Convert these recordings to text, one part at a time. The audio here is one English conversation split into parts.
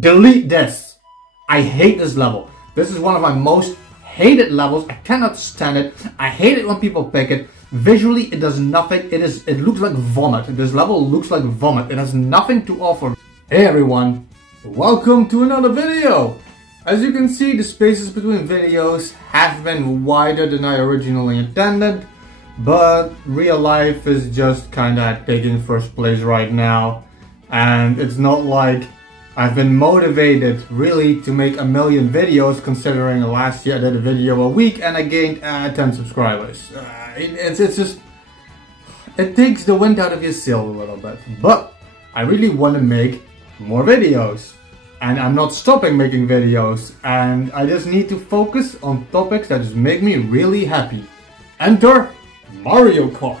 Delete this. I hate this level. This is one of my most hated levels. I cannot stand it. I hate it when people pick it. Visually, it does nothing. It looks like vomit. This level looks like vomit. It has nothing to offer. Hey everyone, welcome to another video. As you can see, the spaces between videos have been wider than I originally intended, but real life is just kinda taking first place right now, and it's not like I've been motivated really to make a million videos, considering last year I did a video a week and I gained 10 subscribers. It's just, it takes the wind out of your sail a little bit, but I really want to make more videos. And I'm not stopping making videos, and I just need to focus on topics that just make me really happy. Enter Mario Kart.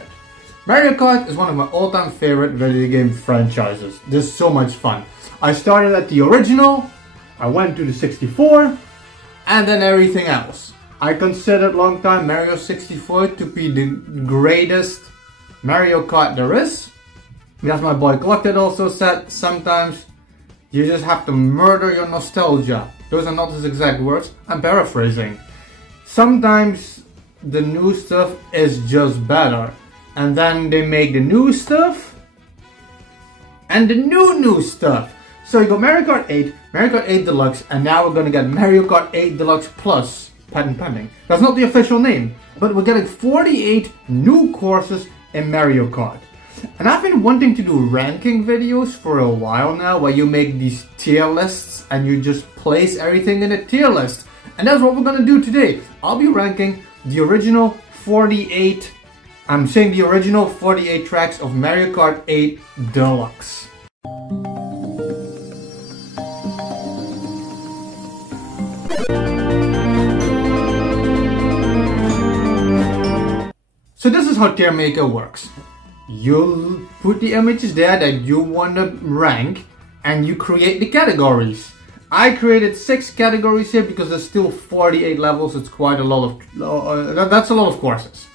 Mario Kart is one of my all-time favorite video game franchises. This is so much fun. I started at the original, I went to the 64, and then everything else. I considered long time Mario 64 to be the greatest Mario Kart there is. As my boy Collected also said, sometimes you just have to murder your nostalgia. Those are not his exact words, I'm paraphrasing. Sometimes the new stuff is just better. And then they make the new stuff and the new stuff. So you got Mario Kart 8, Mario Kart 8 Deluxe, and now we're gonna get Mario Kart 8 Deluxe Plus. Patent pending. That's not the official name, but we're getting 48 new courses in Mario Kart. And I've been wanting to do ranking videos for a while now, where you make these tier lists and you just place everything in a tier list. And that's what we're gonna do today. I'll be ranking the original 48, I'm saying the original 48 tracks of Mario Kart 8 Deluxe. So this is how Tier Maker works. You put the images there that you want to rank, and you create the categories. I created 6 categories here because there's still 48 levels. It's quite a lot of, that's a lot of courses.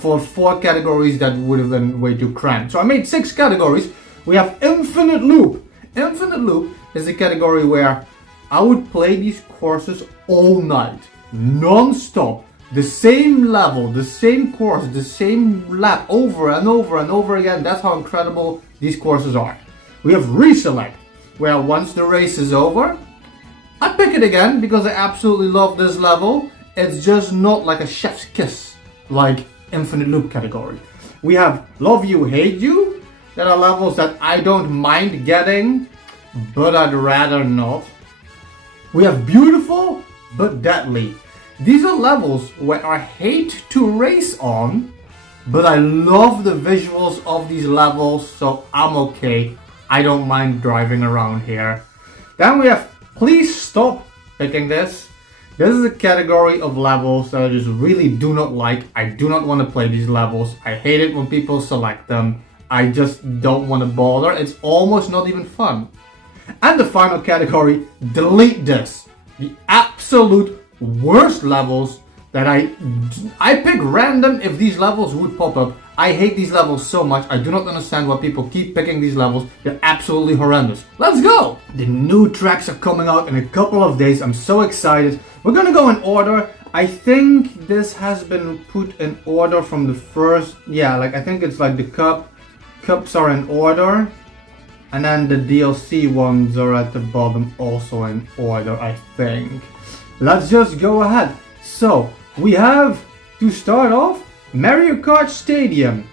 For 4 categories that would have been way too cramped. So I made 6 categories. We have Infinite Loop. Infinite Loop is the category where I would play these courses all night, non-stop. The same level, the same course, the same lap over and over and over again. That's how incredible these courses are. We have Reselect, where once the race is over, I pick it again because I absolutely love this level. It's just not like a chef's kiss, like Infinite Loop category. We have Love You, Hate You. There are levels that I don't mind getting, but I'd rather not. We have Beautiful, but Deadly. These are levels where I hate to race on, but I love the visuals of these levels, so I'm okay. I don't mind driving around here. Then we have Please Stop Picking This. This is a category of levels that I just really do not like. I do not want to play these levels. I hate it when people select them. I just don't want to bother. It's almost not even fun. And the final category, Delete This. The absolute worst levels that I pick random if these levels would pop up. I hate these levels so much. I do not understand why people keep picking these levels. They're absolutely horrendous. Let's go! The new tracks are coming out in a couple of days. I'm so excited. We're gonna go in order. I think this has been put in order from the first, yeah, like I think it's like the cups are in order. And then the DLC ones are at the bottom also in order, I think. Let's just go ahead. So, we have, to start off, Mario Kart Stadium.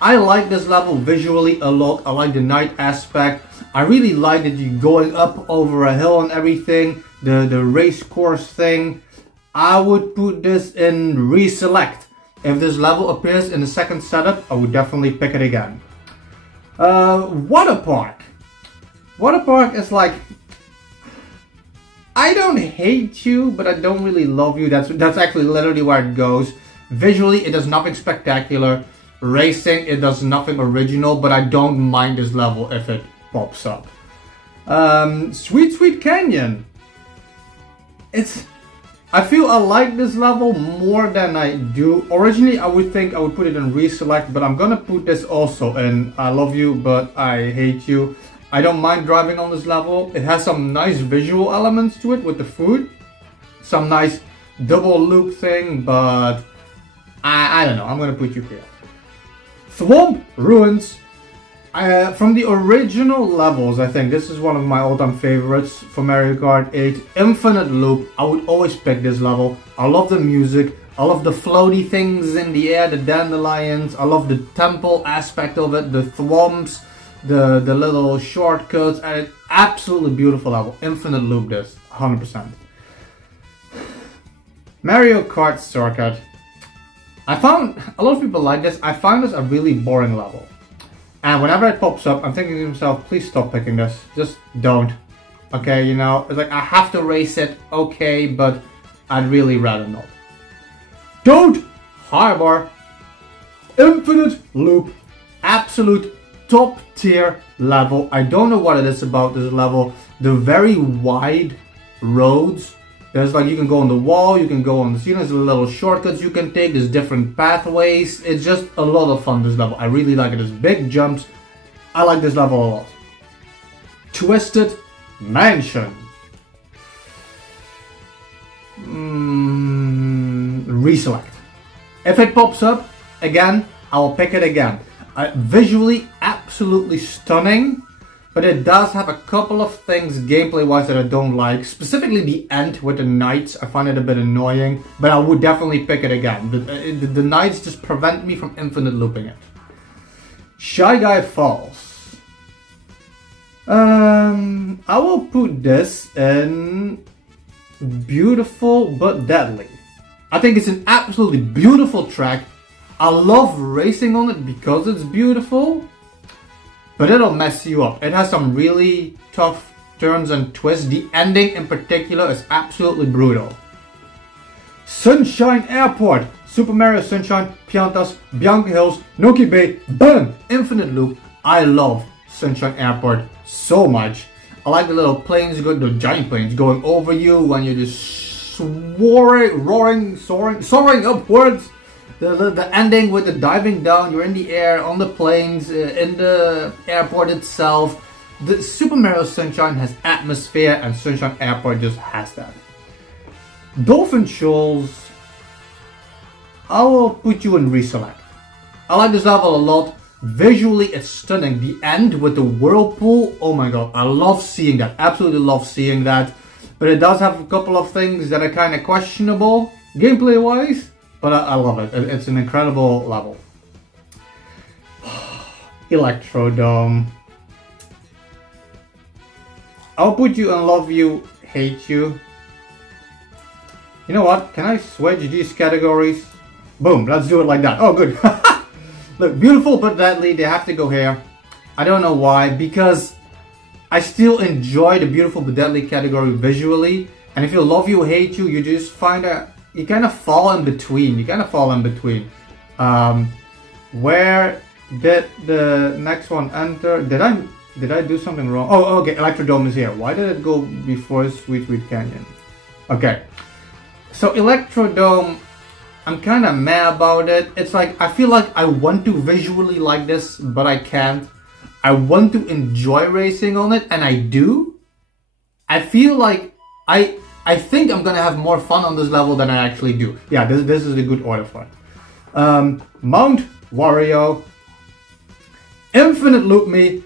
I like this level visually a lot. I like the night aspect. I really like that you're going up over a hill and everything. The race course thing. I would put this in Reselect. If this level appears in the second setup, I would definitely pick it again. Water Park. Water Park is like, I don't hate you, but I don't really love you. That's actually literally where it goes. Visually, it does nothing spectacular. Racing, it does nothing original, but I don't mind this level if it pops up. Sweet Sweet Canyon. I feel I like this level more than I do. Originally, I would think I would put it in Reselect, but I'm gonna put this also in I Love You, but I Hate You. I don't mind driving on this level. It has some nice visual elements to it with the food. Some nice double loop thing, but I don't know. I'm gonna put you here. Swamp Ruins. From the original levels, I think this is one of my all-time favorites for Mario Kart 8. Infinite Loop. I would always pick this level. I love the music. I love the floaty things in the air, the dandelions. I love the temple aspect of it, the thwomps, the little shortcuts. And it's absolutely beautiful level. Infinite Loop this, 100%. Mario Kart Circuit. I found a lot of people like this. I find this a really boring level. And whenever it pops up, I'm thinking to myself, please stop picking this. Just don't. Okay, you know, it's like I have to race it, okay, but I'd really rather not. Don't Harbor. Infinite Loop. Absolute top tier level. I don't know what it is about this level. The very wide roads. There's like, you can go on the wall, you can go on the ceiling, there's little shortcuts you can take, there's different pathways. It's just a lot of fun, this level. I really like it. There's big jumps. I like this level a lot. Twisted Mansion. Reselect. If it pops up again, I'll pick it again. Visually, absolutely stunning. But it does have a couple of things gameplay-wise that I don't like. Specifically the end with the knights. I find it a bit annoying. But I would definitely pick it again. The knights just prevent me from infinite looping it. Shy Guy Falls. I will put this in beautiful but deadly. I think it's an absolutely beautiful track. I love racing on it because it's beautiful. But it'll mess you up. It has some really tough turns and twists. The ending in particular is absolutely brutal. Sunshine Airport. Super Mario Sunshine, Piantas, Bianca Hills, Noki Bay, BAM! Infinite Loop. I love Sunshine Airport so much. I like the little planes, the giant planes going over you when you're just soaring upwards. The ending with the diving down, you're in the air, on the planes, in the airport itself. The Super Mario Sunshine has atmosphere and Sunshine Airport just has that. Dolphin Shoals, I will put you in Reselect. I like this level a lot. Visually it's stunning. The end with the whirlpool, oh my god, I love seeing that. Absolutely love seeing that. But it does have a couple of things that are kind of questionable, gameplay wise. But I love it. It's an incredible level. Electro Dome. I'll put you in Love You, Hate You. You know what? Can I switch these categories? Boom, let's do it like that. Oh, good. Look, beautiful but deadly. They have to go here. I don't know why. Because I still enjoy the beautiful but deadly category visually. And if you Love You, Hate You, you just find a... You kind of fall in between. Where did the next one enter? Did I do something wrong? Oh, okay. Electro Dome is here. Why did it go before Sweet Sweet Canyon? Okay. So Electro Dome, I'm kind of mad about it. It's like, I feel like I want to visually like this, but I can't. I want to enjoy racing on it, and I do. I feel like I think I'm gonna have more fun on this level than I actually do. Yeah, this is a good order for it. Mount Wario. Infinite Loop Me.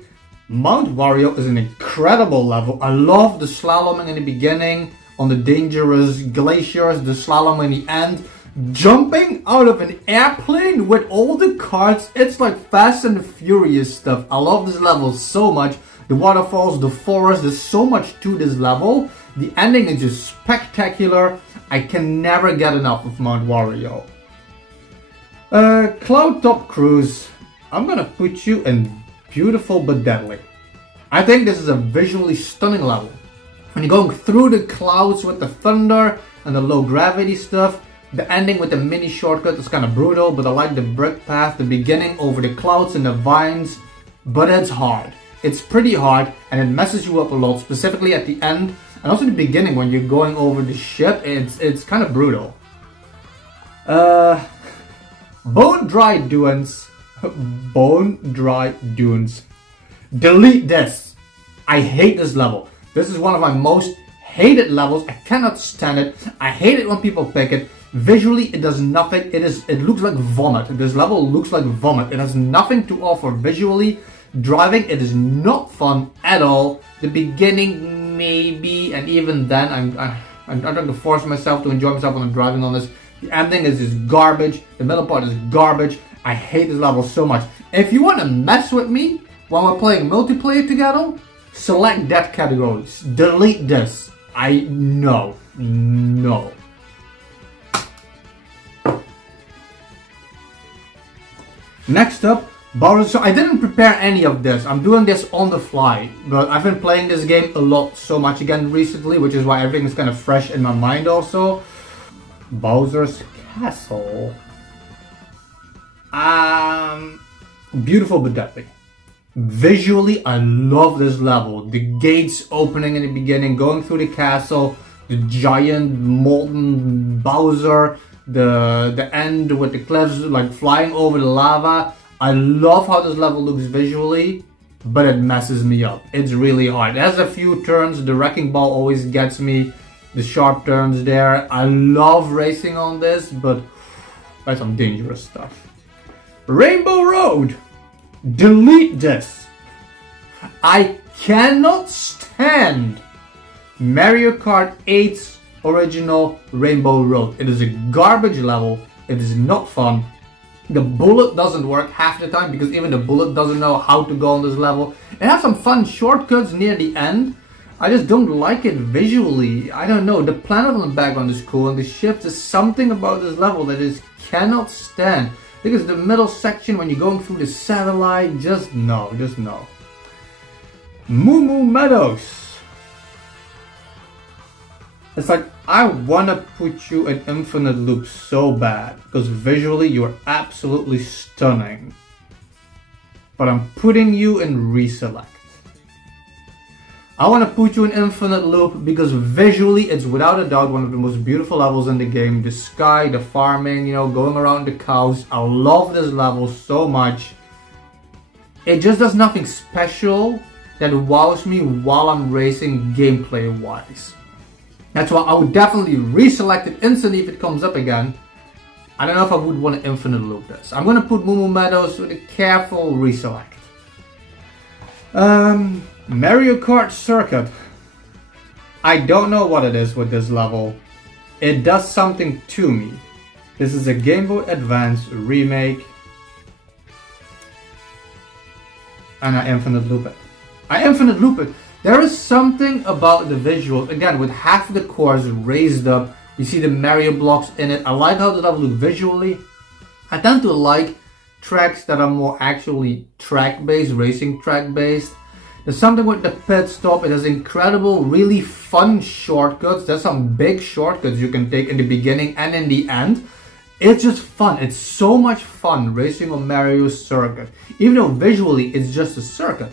Mount Wario is an incredible level. I love the slaloming in the beginning, on the dangerous glaciers, the slalom in the end. Jumping out of an airplane with all the carts, it's like Fast and Furious stuff. I love this level so much. The waterfalls, the forest, there's so much to this level. The ending is just spectacular. I can never get enough of Mount Wario. Cloud Top Cruise. I'm gonna put you in beautiful but deadly. I think this is a visually stunning level. When you're going through the clouds with the thunder and the low gravity stuff, the ending with the mini shortcut is kind of brutal, but I like the brick path, the beginning over the clouds and the vines, but it's hard. It's pretty hard and it messes you up a lot, specifically at the end. And also the beginning when you're going over the ship, it's kind of brutal. Bone Dry Dunes. Bone Dry Dunes. Delete this. I hate this level. This is one of my most hated levels. I cannot stand it. I hate it when people pick it. Visually, it does nothing. It looks like vomit. This level looks like vomit. It has nothing to offer visually. Driving, it is not fun at all. The beginning, maybe, and even then, I'm trying to force myself to enjoy myself when I'm driving on this. The ending is just garbage. The middle part is garbage. I hate this level so much. If you want to mess with me while we're playing multiplayer together, select that categories. Delete this. No. Next up, Bowser. So I didn't prepare any of this. I'm doing this on the fly. But I've been playing this game a lot, so much again recently, which is why everything is kind of fresh in my mind also. Bowser's Castle. Beautiful but deadly. Visually, I love this level. The gates opening in the beginning, going through the castle, the giant molten Bowser, the end with the cliffs like flying over the lava. I love how this level looks visually, but it messes me up. It's really hard. It has a few turns. The wrecking ball always gets me. The sharp turns there. I love racing on this, but that's some dangerous stuff. Rainbow Road. Delete this. I cannot stand Mario Kart 8's original Rainbow Road. It is a garbage level. It is not fun. The bullet doesn't work half the time because even the bullet doesn't know how to go on this level. It has some fun shortcuts near the end. I just don't like it visually. I don't know. The planet on the background is cool and the ships. There's something about this level that I just cannot stand. I think it's the middle section when you're going through the satellite. Just no. Moo Moo Meadows. It's like, I want to put you in infinite loop so bad, because visually you're absolutely stunning. But I'm putting you in reselect. I want to put you in infinite loop because visually it's without a doubt one of the most beautiful levels in the game. The sky, the farming, you know, going around the cows. I love this level so much. It just does nothing special that wows me while I'm racing gameplay wise. That's why I would definitely reselect it instantly if it comes up again. I don't know if I would want to infinite loop this. I'm going to put Moo Moo Meadows with a careful reselect. Mario Kart Circuit. I don't know what it is with this level. It does something to me. This is a Game Boy Advance remake. And I infinite loop it. There is something about the visuals, again, with half the course raised up. You see the Mario blocks in it. I like how the level looks visually. I tend to like tracks that are more actually track-based, racing track-based. There's something with the pit stop. It has incredible, really fun shortcuts. There's some big shortcuts you can take in the beginning and in the end. It's just fun. It's so much fun racing on Mario's circuit. Even though visually it's just a circuit.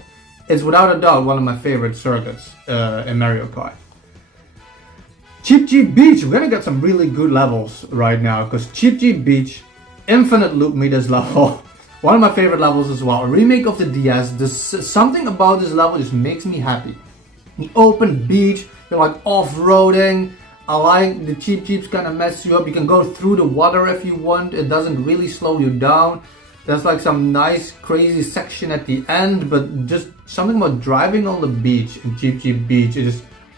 It's without a doubt one of my favorite circuits in Mario Kart. Cheep Cheep Beach. We're gonna get some really good levels right now because Cheep Cheep Beach, infinite loop me this level. One of my favorite levels as well. A remake of the DS. Something about this level just makes me happy. The open beach, you're like off-roading. I like the Cheep Cheeps kind of mess you up. You can go through the water if you want. It doesn't really slow you down. There's like some nice crazy section at the end, but just something about driving on the beach in Cheep Cheep Beach.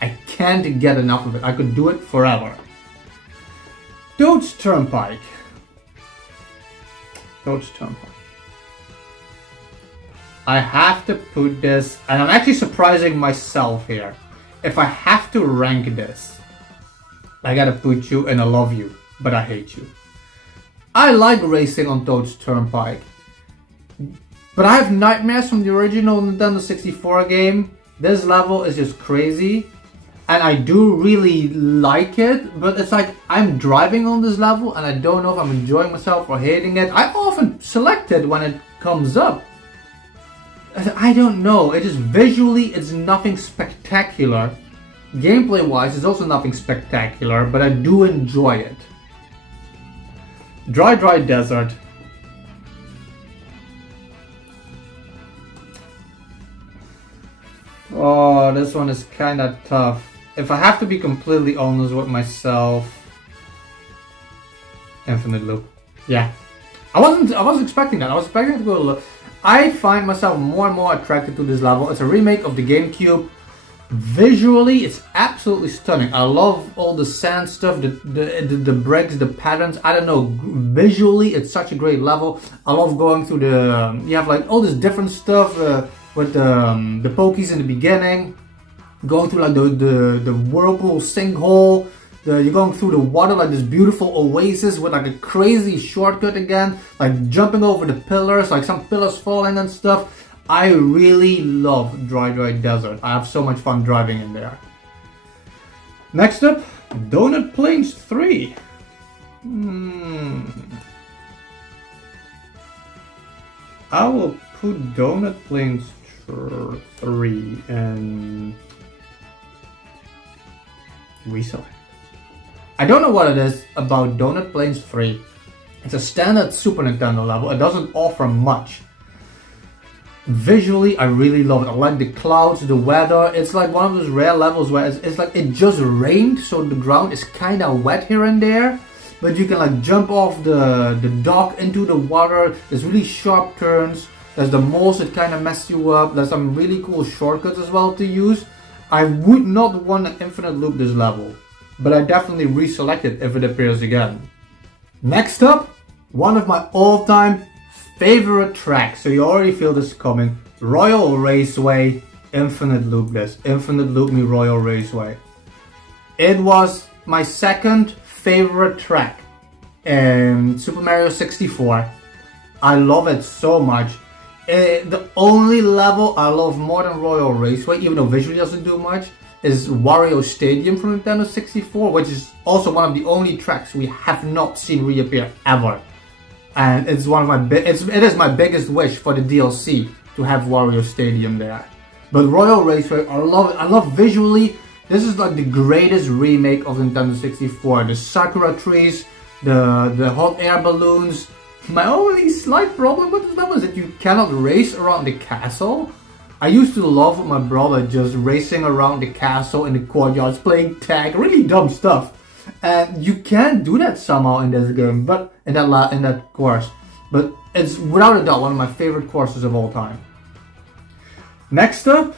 I can't get enough of it. I could do it forever. Toad's Turnpike. I have to put this, and I'm actually surprising myself here. If I have to rank this, I gotta put you in I love you, but I hate you. I like racing on Toad's Turnpike, but I have nightmares from the original Nintendo 64 game. This level is just crazy, and I do really like it, but it's like I'm driving on this level and I don't know if I'm enjoying myself or hating it. I often select it when it comes up. I don't know, it just visually it's nothing spectacular. Gameplay wise it's also nothing spectacular, but I do enjoy it. Dry Desert. Oh, this one is kind of tough. If I have to be completely honest with myself, infinite loop. Yeah, I wasn't expecting that. I was expecting it to go a little. I find myself more and more attracted to this level. It's a remake of the GameCube. Visually, it's absolutely stunning. I love all the sand stuff, the bricks, the patterns. I don't know. Visually, it's such a great level. I love going through the. You have like all this different stuff with the pokies in the beginning, going through like the whirlpool sinkhole. You're going through the water like this beautiful oasis with like a crazy shortcut again, like jumping over the pillars, like some pillars falling and stuff. I really love Dry Desert. I have so much fun driving in there. Next up, Donut Plains 3. I will put Donut Plains 3 and reselect. I don't know what it is about Donut Plains 3. It's a standard Super Nintendo level. It doesn't offer much. Visually, I really love it. I like the clouds, the weather. It's like one of those rare levels where it's like it just rained, so the ground is kind of wet here and there. But you can like jump off the dock into the water. There's really sharp turns. There's the moles that kind of mess you up. There's some really cool shortcuts as well to use. I would not want to infinite loop this level, but I definitely reselect it if it appears again. Next up, one of my all-time favorite track, so you already feel this coming. Royal Raceway, infinite loop this. Infinite loop me Royal Raceway. It was my second favorite track in Super Mario 64. I love it so much. The only level I love more than Royal Raceway, even though visually doesn't do much, is Wario Stadium from Nintendo 64, which is also one of the only tracks we have not seen reappear ever. And it's one of my it is my biggest wish for the DLC to have Wario Stadium there. But Royal Raceway, I love it. I love visually. This is like the greatest remake of Nintendo 64. The sakura trees, the hot air balloons. My only slight problem with this level is that you cannot race around the castle. I used to love with my brother just racing around the castle in the courtyards, playing tag, really dumb stuff. And you can do that somehow in this game, but in that course. But it's without a doubt one of my favorite courses of all time. Next up,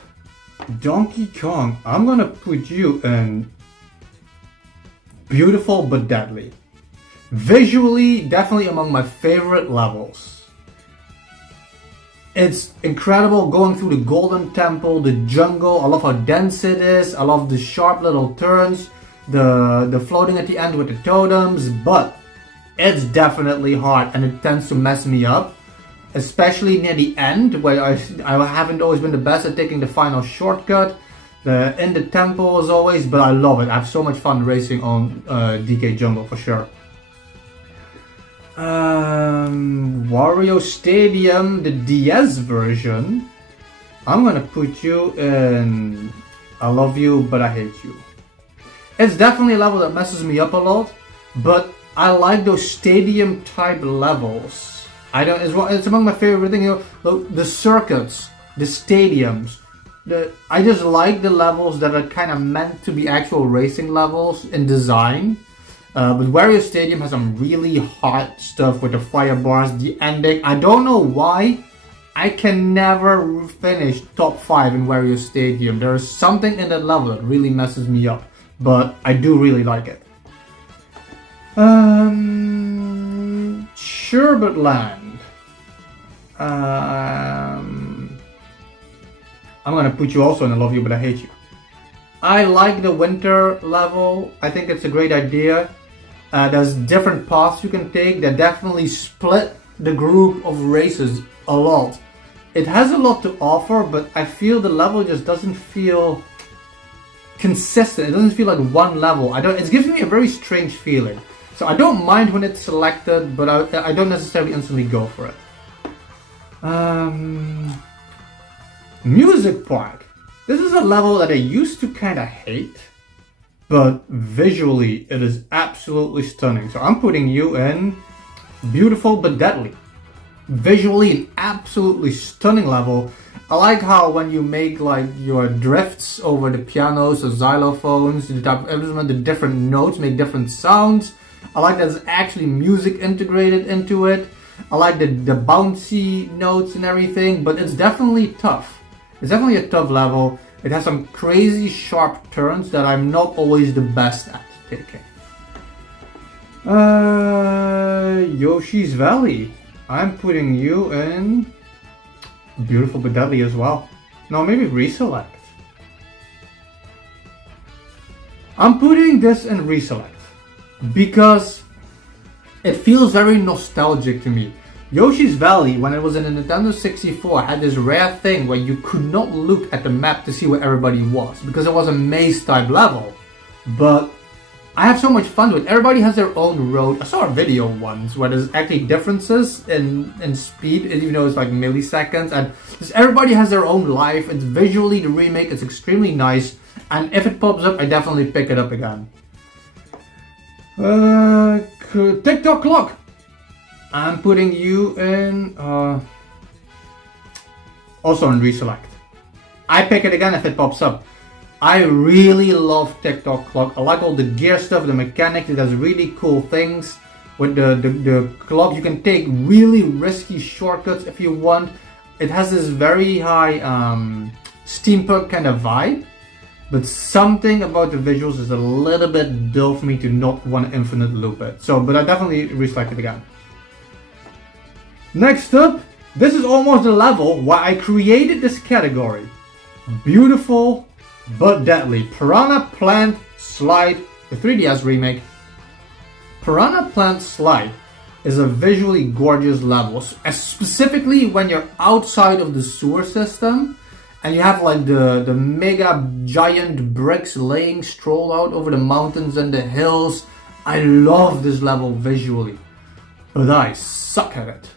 Donkey Kong. I'm gonna put you in Beautiful but Deadly. Visually, definitely among my favorite levels. It's incredible going through the Golden Temple, the jungle. I love how dense it is. I love the sharp little turns. The floating at the end with the totems, but it's definitely hard and it tends to mess me up, especially near the end where I haven't always been the best at taking the final shortcut in the temple as always, but I love it. I have so much fun racing on DK Jungle for sure. Wario Stadium, the DS version. I'm gonna put you in I Love You But I Hate You. It's definitely a level that messes me up a lot, but I like those stadium type levels. It's among my favorite things, you know, the circuits, the stadiums. I just like the levels that are kind of meant to be actual racing levels in design. But Wario Stadium has some really hot stuff with the fire bars, the ending. I don't know why I can never finish top 5 in Wario Stadium. There is something in that level that really messes me up. But I do really like it. Sherbet Land. I'm gonna put you also in I Love You But I Hate You. I like the winter level. I think it's a great idea. There's different paths you can take that definitely split the group of races a lot. It has a lot to offer, but I feel the level just doesn't feel consistent. It doesn't feel like one level. It gives me a very strange feeling. So I don't mind when it's selected, but I don't necessarily instantly go for it. Music Park. This is a level that I used to kind of hate, but visually it is absolutely stunning. So I'm putting you in Beautiful but Deadly. Visually an absolutely stunning level. I like how when you make like your drifts over the pianos or xylophones, the type of instrument, the different notes make different sounds. I like that there's actually music integrated into it. I like the bouncy notes and everything, but it's definitely tough. It's definitely a tough level. It has some crazy sharp turns that I'm not always the best at taking. Yoshi's Valley. I'm putting you in Beautiful but Deadly as well. No, maybe Reselect. I'm putting this in Reselect because it feels very nostalgic to me. Yoshi's Valley, when it was in the Nintendo 64, had this rare thing where you could not look at the map to see where everybody was because it was a maze type level. But I have so much fun with it. Everybody has their own road. I saw a video once where there's actually differences in speed, even though it's like milliseconds, and just everybody has their own life. It's visually, the remake is extremely nice, and if it pops up, I definitely pick it up again. TikTok Clock. I'm putting you in also in Reselect. I pick it again if it pops up. I really love TikTok Clock. I like all the gear stuff, the mechanics. It does really cool things with the clock. You can take really risky shortcuts if you want. It has this very high steampunk kind of vibe, but something about the visuals is a little bit dull for me to not want to infinite loop it. So, but I definitely Reselect it again. Next up, this is almost the level where I created this category. Beautiful but Deadly. Piranha Plant Slide, the 3DS remake. Piranha Plant Slide is a visually gorgeous level, specifically when you're outside of the sewer system and you have like the mega giant bricks laying stroll out over the mountains and the hills. I love this level visually, but I suck at it.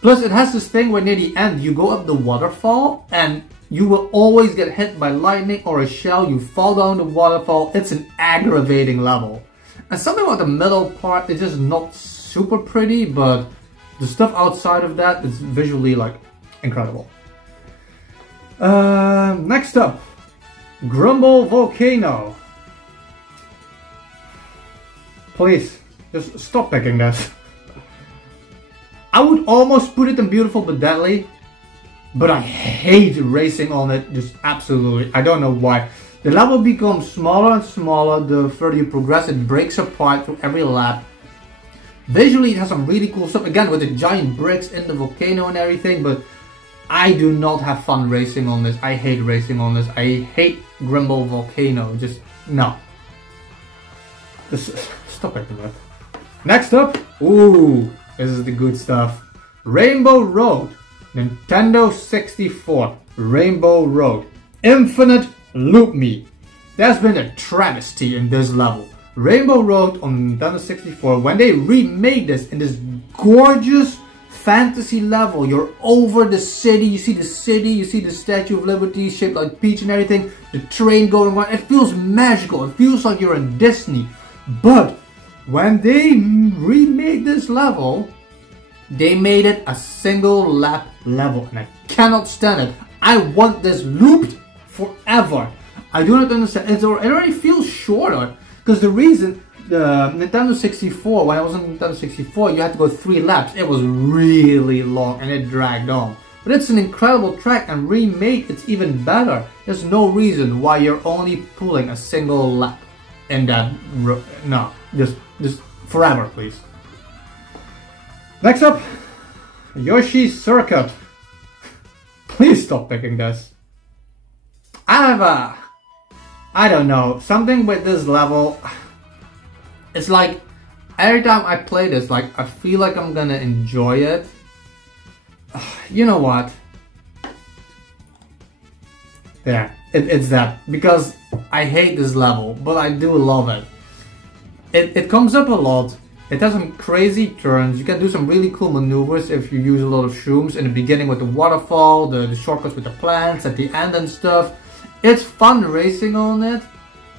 Plus, it has this thing where near the end, you go up the waterfall and you will always get hit by lightning or a shell. You fall down the waterfall. It's an aggravating level. And something about the middle part is just not super pretty, but the stuff outside of that is visually like incredible. Next up, Grumble Volcano. Please, just stop picking this. I would almost put it in Beautiful but Deadly, but I hate racing on it, just absolutely. I don't know why. The level becomes smaller and smaller the further you progress. It breaks apart through every lap. Visually, it has some really cool stuff, again with the giant bricks in the volcano and everything, but I do not have fun racing on this. I hate racing on this. I hate Grumble Volcano, just no. Just stop it. Next up, ooh. This is the good stuff. Rainbow Road. Nintendo 64. Rainbow Road. Infinite Loop Me. There's been a travesty in this level. Rainbow Road on Nintendo 64. When they remade this in this gorgeous fantasy level. You're over the city. You see the city. You see the Statue of Liberty shaped like Peach and everything. The train going on. It feels magical. It feels like you're in Disney. But when they remade this level, they made it a single lap level, and I cannot stand it. I want this looped forever. I do not understand. It already feels shorter, because the reason the Nintendo 64, when I was on Nintendo 64, you had to go 3 laps. It was really long and it dragged on. But it's an incredible track, and remade it's even better. There's no reason why you're only pulling a single lap in that. No, just forever, please. Next up, Yoshi's Circuit. Please stop picking this. I don't know, something with this level. It's like every time I play this, like I feel like I'm gonna enjoy it. You know what? Yeah, it's that, because I hate this level, but I do love it. It comes up a lot. It has some crazy turns. You can do some really cool maneuvers if you use a lot of shrooms. In the beginning with the waterfall, the shortcuts with the plants, at the end and stuff. It's fun racing on it,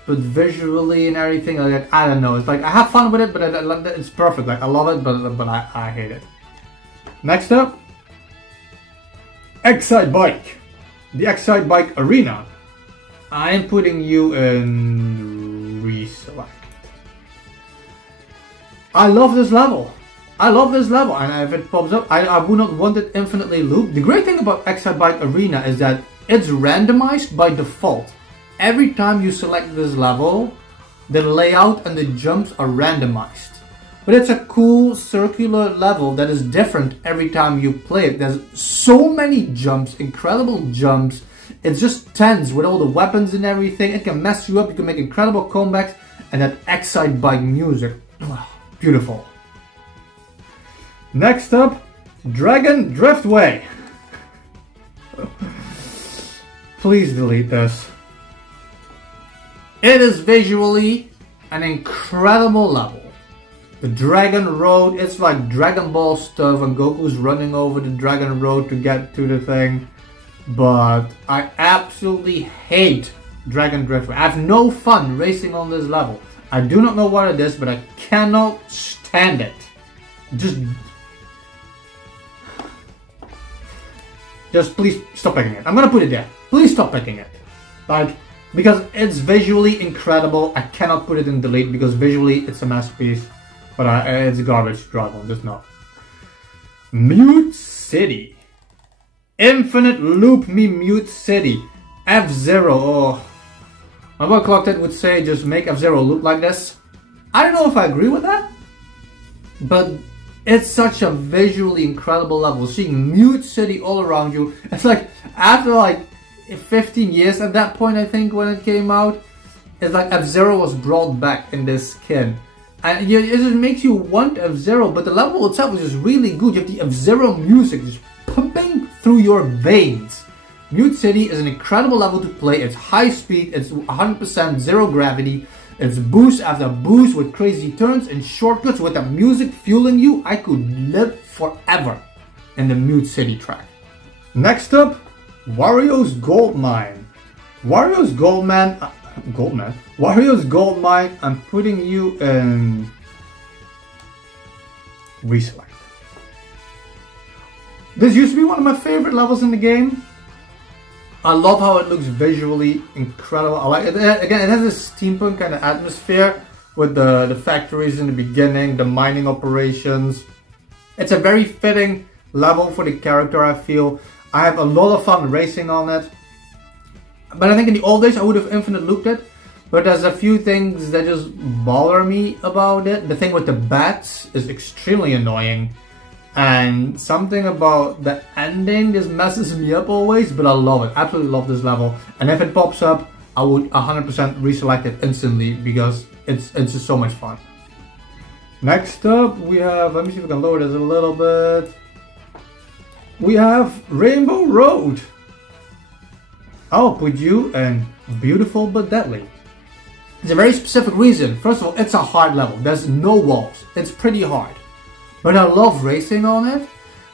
but visually and everything, like, I don't know. It's like I have fun with it, but it's perfect. Like I love it, but I hate it. Next up, Excite Bike. the Excite Bike Arena. I'm putting you in reselect. I love this level. I love this level, and if it pops up, I would not want it infinitely looped. The great thing about Excite Bike Arena is that it's randomized by default. Every time you select this level, the layout and the jumps are randomized. But it's a cool circular level that is different every time you play it. There's so many jumps, incredible jumps. It's just tense with all the weapons and everything. It can mess you up, you can make incredible comebacks, and that Excite Bike music. Beautiful. Next up, Dragon Driftway. Please delete this. It is visually an incredible level. The Dragon Road, it's like Dragon Ball stuff and Goku's running over the Dragon Road to get to the thing. But I absolutely hate Dragon Driftway. I have no fun racing on this level. I do not know what it is, but I cannot stand it. Just please stop picking it. I'm gonna put it there. Please stop picking it. Like, because it's visually incredible. I cannot put it in delete because visually it's a masterpiece. But it's garbage dragon, just not. Mute City. Infinite Loop Me Mute City. F-Zero. Oh. My boy Clocked would say just make F-Zero look like this. I don't know if I agree with that. But it's such a visually incredible level. Seeing Mute City all around you. It's like after like 15 years at that point, I think, when it came out. It's like F-Zero was brought back in this skin. And it just makes you want F-Zero, but the level itself is just really good. You have the F-Zero music just pumping through your veins. Mute City is an incredible level to play. It's high speed, it's 100% zero gravity. It's boost after boost with crazy turns and shortcuts with the music fueling you. I could live forever in the Mute City track. Next up, Wario's Gold Mine. Wario's Gold Mine, Wario's Gold Mine, I'm putting you in reselect. This used to be one of my favorite levels in the game. I love how it looks visually incredible. I like it. Again, it has this steampunk kind of atmosphere with the factories in the beginning, the mining operations. It's a very fitting level for the character, I feel. I have a lot of fun racing on it. But I think in the old days I would have infinite looped it. But there's a few things that just bother me about it. The thing with the bats is extremely annoying. And something about the ending just messes me up always. But I love it. Absolutely love this level. And if it pops up, I would 100% reselect it instantly. Because it's just so much fun. Next up we have, let me see if we can lower this a little bit. We have Rainbow Road. I'll put you in Beautiful but Deadly. It's a very specific reason. First of all, it's a hard level. There's no walls. It's pretty hard. But I love racing on it.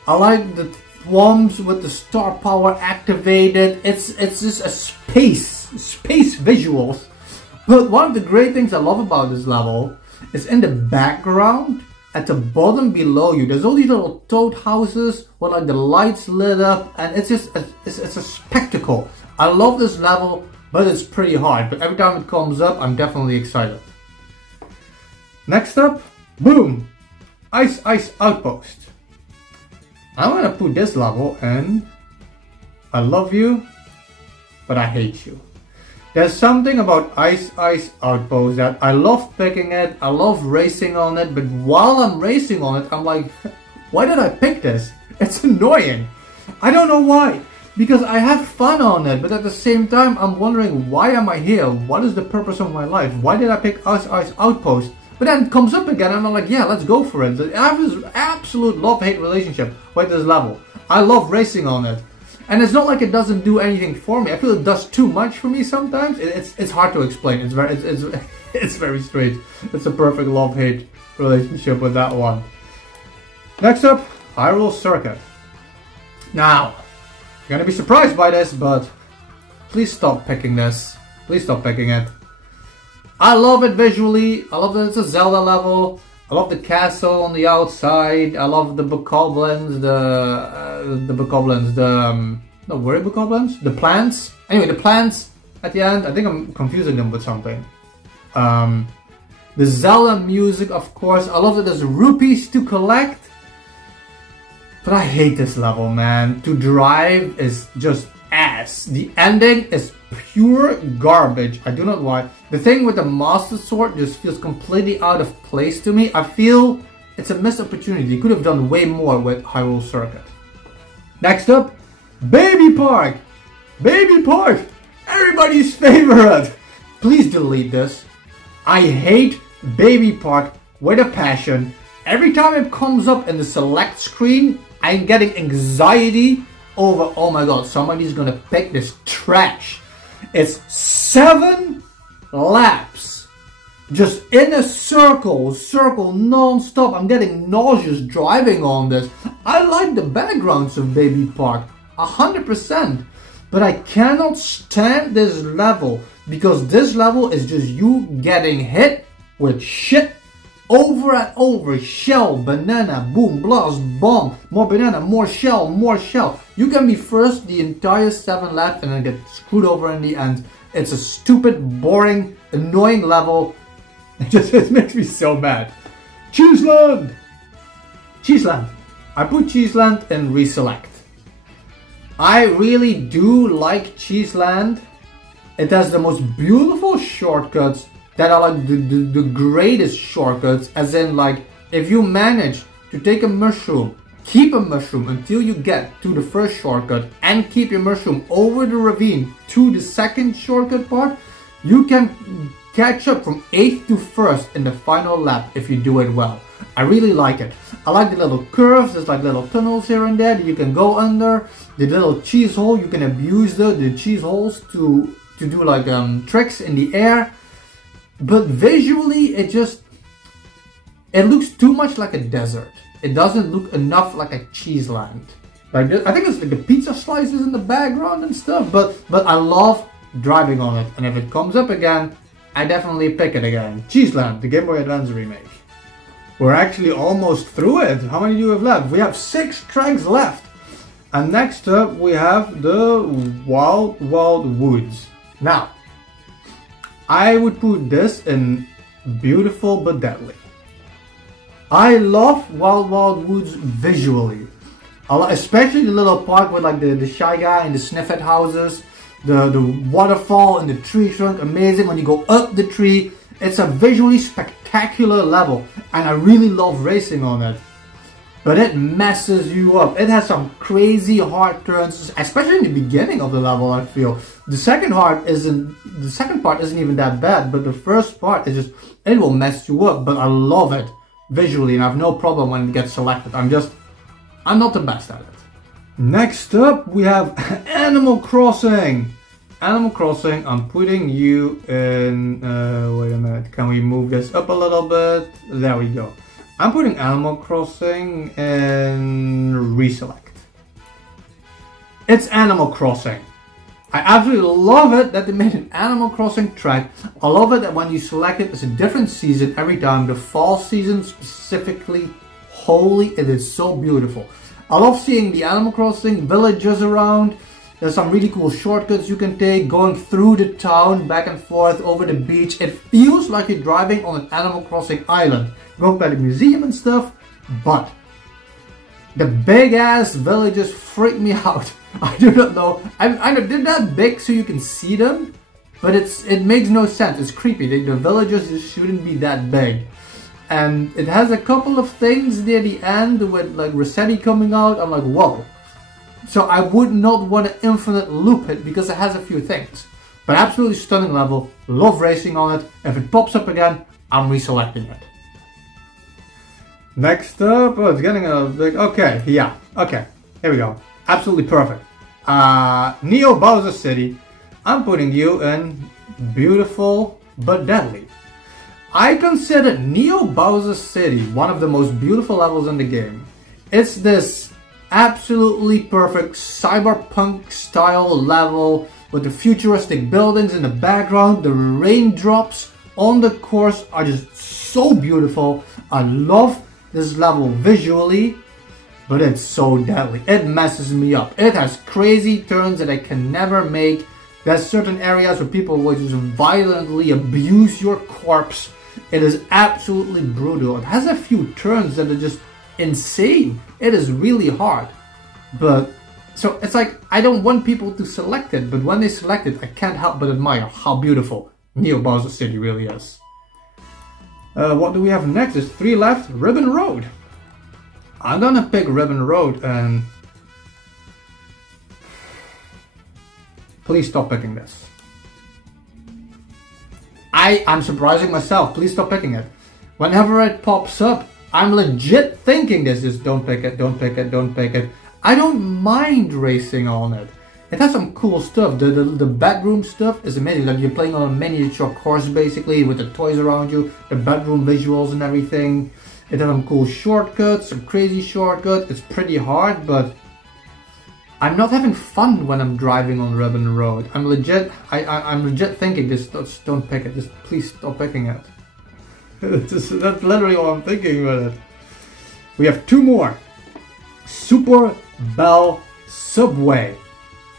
I like the thwomps with the star power activated. It's just a space visuals. But one of the great things I love about this level is in the background, at the bottom below you, there's all these little toad houses with like the lights lit up, and it's just it's a spectacle. I love this level, but it's pretty hard. But every time it comes up, I'm definitely excited. Next up, boom! Ice Outpost. I'm gonna put this level in I love you, but I hate you. There's something about Ice Outpost that I love picking it, I love racing on it, but while I'm racing on it, I'm like, why did I pick this? It's annoying. I don't know why. Because I have fun on it, but at the same time, I'm wondering, why am I here? What is the purpose of my life? Why did I pick Ice Outpost? But then it comes up again, and I'm like, yeah, let's go for it. I have this absolute love-hate relationship with this level. I love racing on it. And it's not like it doesn't do anything for me. I feel it does too much for me sometimes. It's hard to explain. It's very strange. It's a perfect love-hate relationship with that one. Next up, Hyrule Circuit. Now, you're gonna be surprised by this, but please stop picking this. Please stop picking it. I love it visually. I love that it's a Zelda level. I love the castle on the outside. I love the bokoblins, not variable goblins, the plants. Anyway, the plants at the end, I think I'm confusing them with something. The Zelda music, of course. I love that there's rupees to collect. But I hate this level, man. To drive is just ass. The ending is pure garbage. I do not why. The thing with the Master Sword just feels completely out of place to me. I feel it's a missed opportunity. You could have done way more with Hyrule Circuit. Next up, Baby Park. Baby Park. Everybody's favorite. Please delete this. I hate Baby Park with a passion. Every time it comes up in the select screen, I'm getting anxiety over, oh my god, somebody's gonna pick this trash. It's 7 laps. Just in a circle non-stop. I'm getting nauseous driving on this. I like the backgrounds of Baby Park, 100%. But I cannot stand this level, because this level is just you getting hit with shit over and over. Shell, banana, boom, blast, bomb, more banana, more shell, more shell. You can be first the entire 7 laps and then get screwed over in the end. It's a stupid, boring, annoying level. It makes me so mad. Cheeseland! Cheeseland. I put Cheeseland in Reselect. I really do like Cheeseland. It has the most beautiful shortcuts that are like the greatest shortcuts, as in like if you manage to take a mushroom, keep a mushroom until you get to the first shortcut and keep your mushroom over the ravine to the second shortcut part, you can catch up from 8th to 1st in the final lap if you do it well. I really like it. I like the little curves, there's like little tunnels here and there that you can go under. The little cheese hole, you can abuse the cheese holes to do like tricks in the air. But visually it looks too much like a desert. It doesn't look enough like a cheese land. Like I think it's like the pizza slices in the background and stuff, but I love driving on it, and if it comes up again, I definitely pick it again. Cheeseland, the Game Boy Advance remake. We're actually almost through it. How many do we have left? We have 6 tracks left. And next up we have the Wild Woods. Now, I would put this in beautiful but deadly. I love Wild Woods visually. Especially the little part with like the Shy Guy and the Sniffet houses. The waterfall and the tree trunk, amazing when you go up the tree. It's a visually spectacular level and I really love racing on it. But it messes you up. It has some crazy hard turns, especially in the beginning of the level, I feel. The second part isn't even that bad, but the first part is just, it will mess you up, but I love it visually and I have no problem when it gets selected. I'm not the best at it. Next up we have Animal Crossing. Animal Crossing, I'm putting you in, wait a minute, can we move this up a little bit? There we go. I'm putting Animal Crossing in Reselect. It's Animal Crossing. I absolutely love it that they made an Animal Crossing track. I love it that when you select it, it's a different season every time. The fall season specifically, holy, it is so beautiful. I love seeing the Animal Crossing villages around. There's some really cool shortcuts you can take, going through the town, back and forth, over the beach. It feels like you're driving on an Animal Crossing island. Going by the museum and stuff, but the big ass villages freak me out. I do not know. I know they're that big so you can see them, but it makes no sense. It's creepy. The villages just shouldn't be that big. And it has a couple of things near the end with like Rossetti coming out. I'm like, whoa. So I would not want to infinite loop it because it has a few things. But absolutely stunning level. Love racing on it. If it pops up again, I'm reselecting it. Next up, oh, it's getting a big, okay, yeah, okay, here we go. Absolutely perfect. Neo Bowser City. I'm putting you in beautiful but deadly. I consider Neo Bowser City one of the most beautiful levels in the game. It's this absolutely perfect cyberpunk style level with the futuristic buildings in the background. The raindrops on the course are just so beautiful. I love this level visually. but it's so deadly. It messes me up. It has crazy turns that I can never make. There's certain areas where people will just violently abuse your corpse. It is absolutely brutal. It has a few turns that are just insane. It is really hard. But, so it's like, I don't want people to select it, but when they select it, I can't help but admire how beautiful Neo Bowser City really is. What do we have next? There's 3 left. Ribbon Road. I'm gonna pick Ribbon Road and... Please stop picking this. I'm surprising myself. Please stop picking it. Whenever it pops up, I'm legit thinking this. Just don't pick it, don't pick it, don't pick it. I don't mind racing on it. It has some cool stuff. The bedroom stuff is amazing. Like you're playing on a miniature course basically with the toys around you, the bedroom visuals and everything. It has some cool shortcuts, some crazy shortcuts. It's pretty hard, but I'm not having fun when I'm driving on Ribbon Road. I'm legit thinking this. Just don't pick it. Just please stop picking it. That's literally what I'm thinking with it. We have 2 more. Super Bell Subway.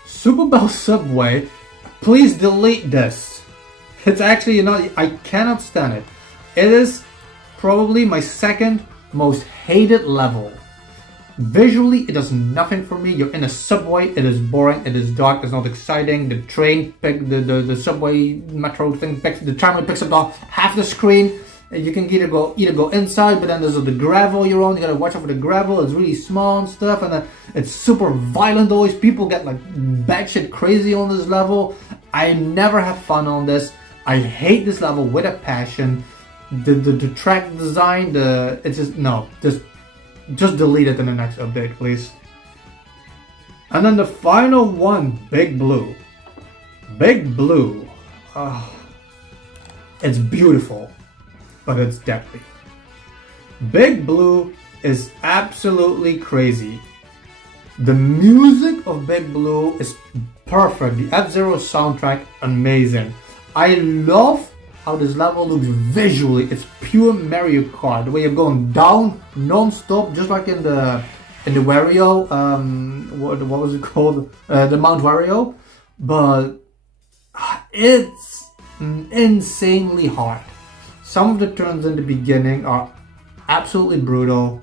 Super Bell Subway. Please delete this. It's actually not. I cannot stand it. It is probably my 2nd most hated level. Visually, it does nothing for me. You're in a subway, it is boring, it is dark, it's not exciting. The train, the subway metro thing, the tramway picks up half the screen. You can either go inside, but then there's the gravel you're on. You gotta watch out for the gravel. It's really small and stuff, and it's super violent always. People get like batshit crazy on this level. I never have fun on this. I hate this level with a passion. The track design, it's just no, just delete it in the next update, please. And then the final one, Big Blue. Big Blue. It's beautiful, but it's deadly. Big Blue is absolutely crazy. The music of Big Blue is perfect. The F-Zero soundtrack, amazing. I love how this level looks visually. It's pure Mario Kart. The way you're going down non-stop, just like in the Wario, what was it called? The Mount Wario. But it's insanely hard. Some of the turns in the beginning are absolutely brutal.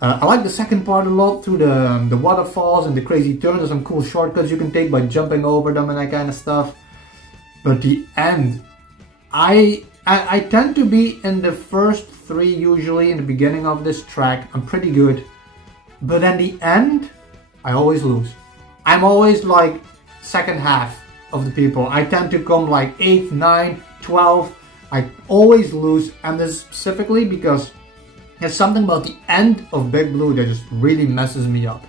I like the second part a lot, through the waterfalls and the crazy turns. There's some cool shortcuts you can take by jumping over them and that kind of stuff. But the end, I tend to be in the first 3 usually in the beginning of this track. I'm pretty good. But then the end, I always lose. I'm always like second half of the people. I tend to come like 8th, 9th, 12th. I always lose, and this specifically because there's something about the end of Big Blue that just really messes me up.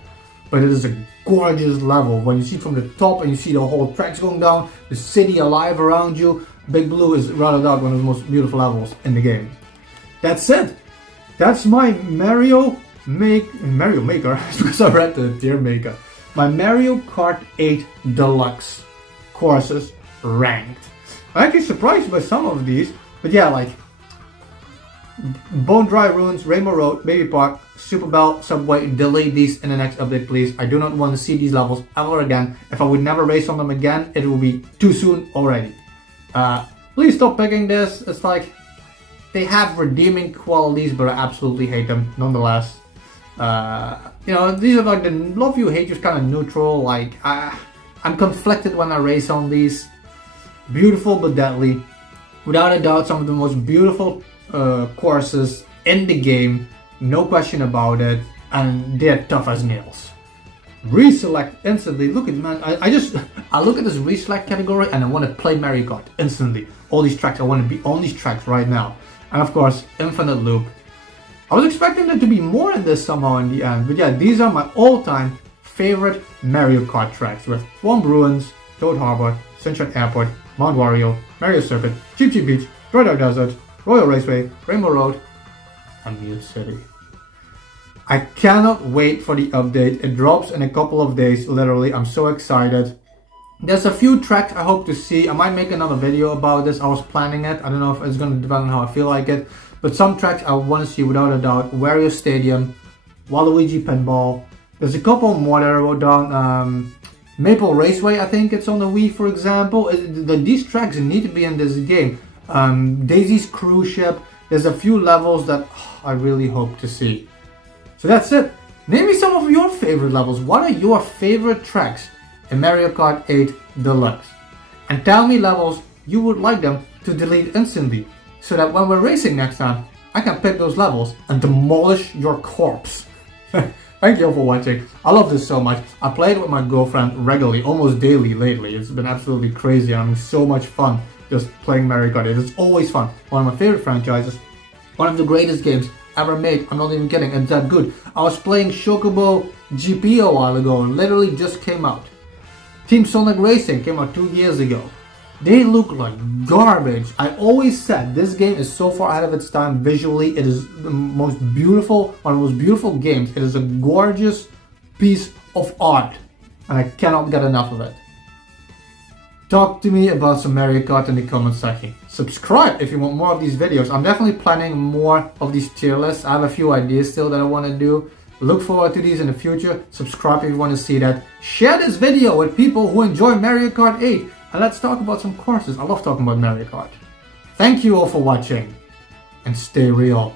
But it is a gorgeous level. When you see it from the top and you see the whole tracks going down, the city alive around you, Big Blue is without a doubt one of the most beautiful levels in the game. That's it. That's my Mario Maker, because I read the tier maker. My Mario Kart 8 Deluxe courses ranked. I'm actually surprised by some of these, but yeah, like Bone Dry Ruins, Rainbow Road, Baby Park, Super Bell, Subway, delete these in the next update, please. I do not want to see these levels ever again. If I would never race on them again, it will be too soon already. Please stop picking this. It's like, they have redeeming qualities, but I absolutely hate them nonetheless. You know, these are like the love you hate, just kind of neutral. Like, I'm conflicted when I race on these. Beautiful but deadly. Without a doubt, some of the most beautiful courses in the game, no question about it, and they're tough as nails. Reselect instantly. Look at, man, I look at this reselect category and I want to play Mario Kart instantly. All these tracks, I want to be on these tracks right now. And of course, Infinite Loop. I was expecting there to be more in this somehow in the end, but yeah, these are my all-time favorite Mario Kart tracks, with Swamp Ruins, Toad Harbor, Sunshine Airport, Mount Wario, Mario Circuit, Cheep Cheep Beach, Dry Dry Desert, Royal Raceway, Rainbow Road, and Mute City. I cannot wait for the update. It drops in a couple of days, literally. I'm so excited. There's a few tracks I hope to see. I might make another video about this. I was planning it. I don't know if it's going to depend on how I feel like it. But some tracks I want to see without a doubt. Wario Stadium, Waluigi Pinball. There's a couple more that I wrote down. Maple Raceway, I think it's on the Wii, for example. These tracks need to be in this game. Daisy's Cruise Ship. There's a few levels that I really hope to see. So that's it. Name me some of your favorite levels. What are your favorite tracks in Mario Kart 8 Deluxe? And tell me levels you would like them to delete instantly, so that when we're racing next time, I can pick those levels and demolish your corpse. Thank you all for watching. I love this so much. I play it with my girlfriend regularly, almost daily lately. It's been absolutely crazy. I'm having so much fun just playing Mario Kart 8. It's always fun. One of my favorite franchises. One of the greatest games ever made. I'm not even kidding. It's that good. I was playing Chocobo GP a while ago and literally just came out. Team Sonic Racing came out 2 years ago. They look like garbage. I always said this game is so far ahead of its time visually. It is the most beautiful, one of the most beautiful games. It is a gorgeous piece of art. And I cannot get enough of it. Talk to me about some Mario Kart in the comment section. Subscribe if you want more of these videos. I'm definitely planning more of these tier lists. I have a few ideas still that I want to do. Look forward to these in the future. Subscribe if you want to see that. Share this video with people who enjoy Mario Kart 8. And let's talk about some courses. I love talking about Mario Kart. Thank you all for watching. And stay real.